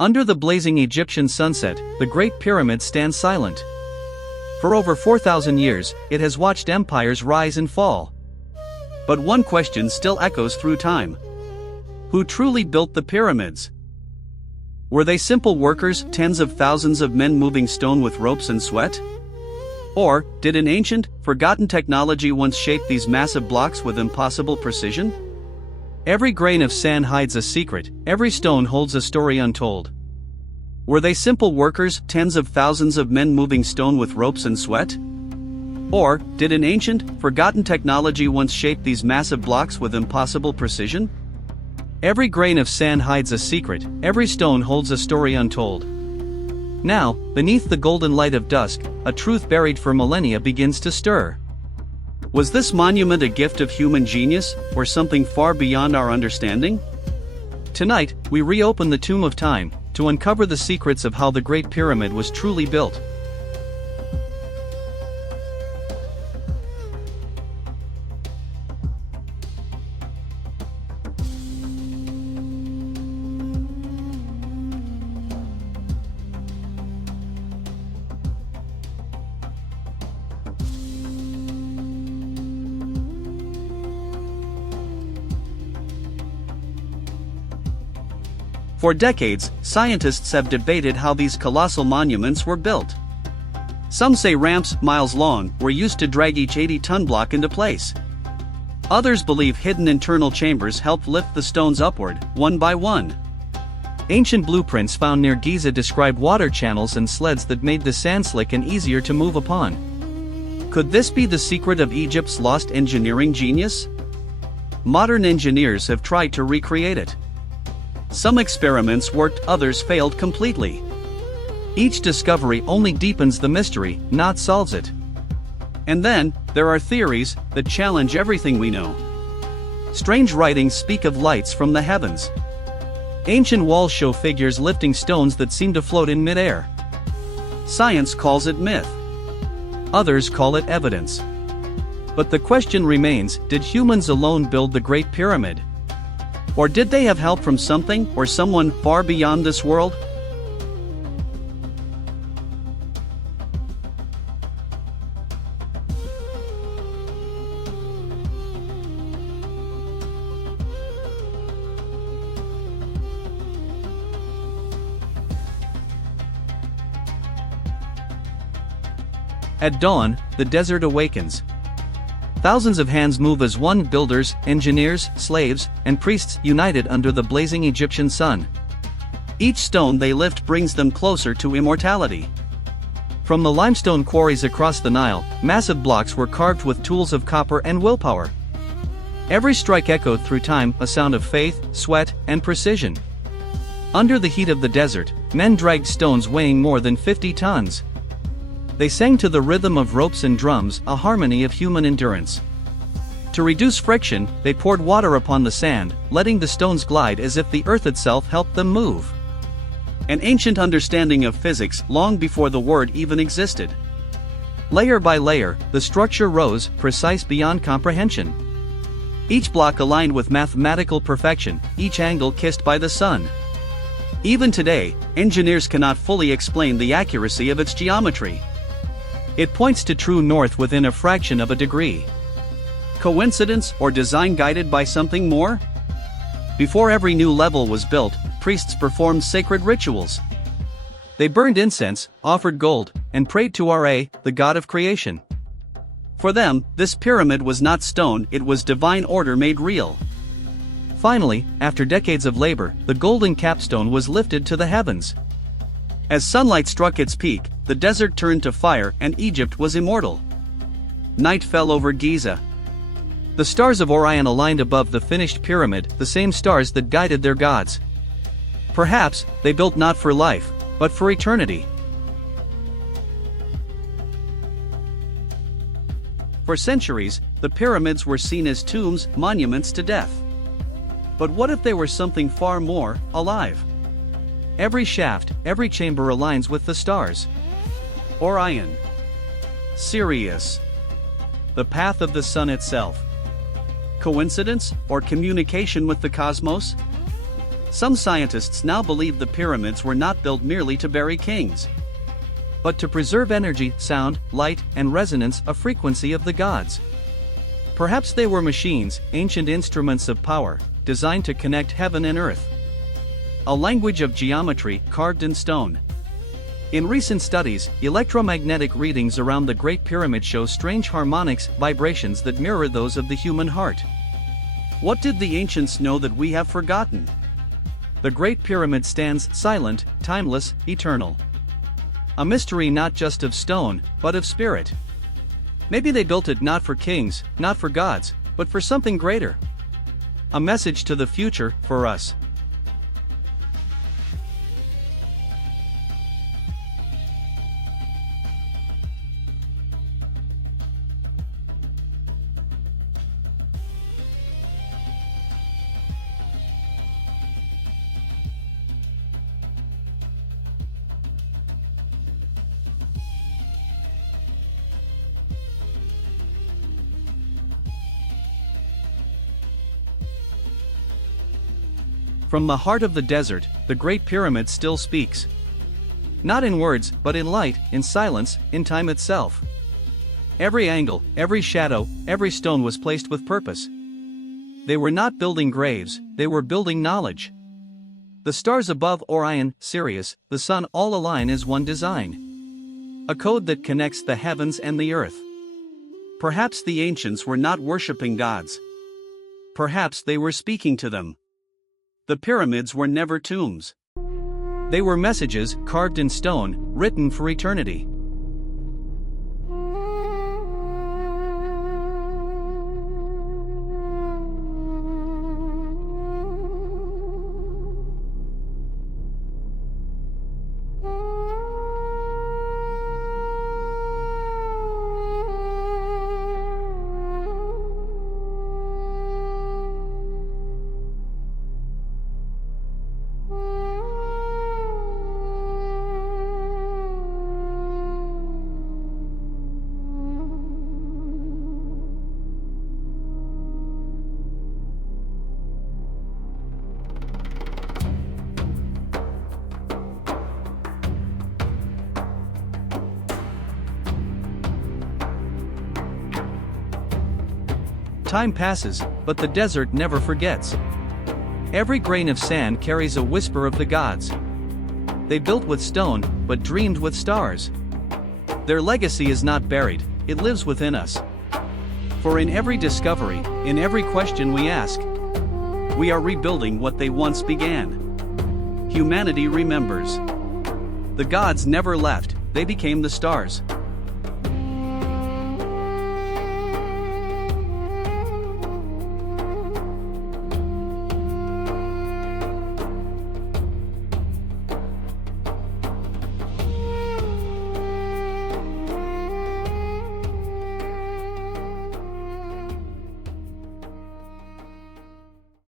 Under the blazing Egyptian sunset, the Great Pyramid stands silent. For over 4,000 years, it has watched empires rise and fall. But one question still echoes through time. Who truly built the pyramids? Were they simple workers, tens of thousands of men moving stone with ropes and sweat? Or, did an ancient, forgotten technology once shape these massive blocks with impossible precision? Every grain of sand hides a secret, every stone holds a story untold. Were they simple workers, tens of thousands of men moving stone with ropes and sweat? Or, did an ancient, forgotten technology once shape these massive blocks with impossible precision? Every grain of sand hides a secret, every stone holds a story untold. Now, beneath the golden light of dusk, a truth buried for millennia begins to stir. Was this monument a gift of human genius, or something far beyond our understanding? Tonight, we reopen the tomb of time, to uncover the secrets of how the Great Pyramid was truly built. For decades, scientists have debated how these colossal monuments were built. Some say ramps, miles long, were used to drag each 80-ton block into place. Others believe hidden internal chambers helped lift the stones upward, one by one. Ancient blueprints found near Giza describe water channels and sleds that made the sand slick and easier to move upon. Could this be the secret of Egypt's lost engineering genius? Modern engineers have tried to recreate it. Some experiments worked, others failed completely. Each discovery only deepens the mystery, not solves it. And then, there are theories that challenge everything we know. Strange writings speak of lights from the heavens. Ancient walls show figures lifting stones that seem to float in midair. Science calls it myth. Others call it evidence. But the question remains, did humans alone build the Great Pyramid? Or did they have help from something or someone far beyond this world? At dawn, the desert awakens. Thousands of hands move as one, builders, engineers, slaves, and priests united under the blazing Egyptian sun. Each stone they lift brings them closer to immortality. From the limestone quarries across the Nile, massive blocks were carved with tools of copper and willpower. Every strike echoed through time, a sound of faith, sweat, and precision. Under the heat of the desert, men dragged stones weighing more than 50 tons. They sang to the rhythm of ropes and drums, a harmony of human endurance. To reduce friction, they poured water upon the sand, letting the stones glide as if the earth itself helped them move. An ancient understanding of physics long before the word even existed. Layer by layer, the structure rose, precise beyond comprehension. Each block aligned with mathematical perfection, each angle kissed by the sun. Even today, engineers cannot fully explain the accuracy of its geometry. It points to true north within a fraction of a degree. Coincidence or design guided by something more? Before every new level was built, priests performed sacred rituals. They burned incense, offered gold, and prayed to Ra, the god of creation. For them, this pyramid was not stone, it was divine order made real. Finally, after decades of labor, the golden capstone was lifted to the heavens. As sunlight struck its peak, the desert turned to fire and Egypt was immortal. Night fell over Giza. The stars of Orion aligned above the finished pyramid, the same stars that guided their gods. Perhaps, they built not for life, but for eternity. For centuries, the pyramids were seen as tombs, monuments to death. But what if they were something far more, alive? Every shaft, every chamber aligns with the stars. Orion. Sirius. The path of the sun itself. Coincidence, or communication with the cosmos? Some scientists now believe the pyramids were not built merely to bury kings, but to preserve energy, sound, light, and resonance, a frequency of the gods. Perhaps they were machines, ancient instruments of power, designed to connect heaven and earth. A language of geometry carved in stone. In recent studies, electromagnetic readings around the Great Pyramid show strange harmonics, vibrations that mirror those of the human heart. What did the ancients know that we have forgotten? The Great Pyramid stands silent, timeless, eternal. A mystery not just of stone, but of spirit. Maybe they built it not for kings, not for gods, but for something greater. A message to the future, for us. From the heart of the desert, the Great Pyramid still speaks. Not in words, but in light, in silence, in time itself. Every angle, every shadow, every stone was placed with purpose. They were not building graves, they were building knowledge. The stars above Orion, Sirius, the sun all align as one design. A code that connects the heavens and the earth. Perhaps the ancients were not worshipping gods. Perhaps they were speaking to them. The pyramids were never tombs. They were messages carved in stone, written for eternity. Time passes, but the desert never forgets. Every grain of sand carries a whisper of the gods. They built with stone, but dreamed with stars. Their legacy is not buried, it lives within us. For in every discovery, in every question we ask, we are rebuilding what they once began. Humanity remembers. The gods never left, they became the stars.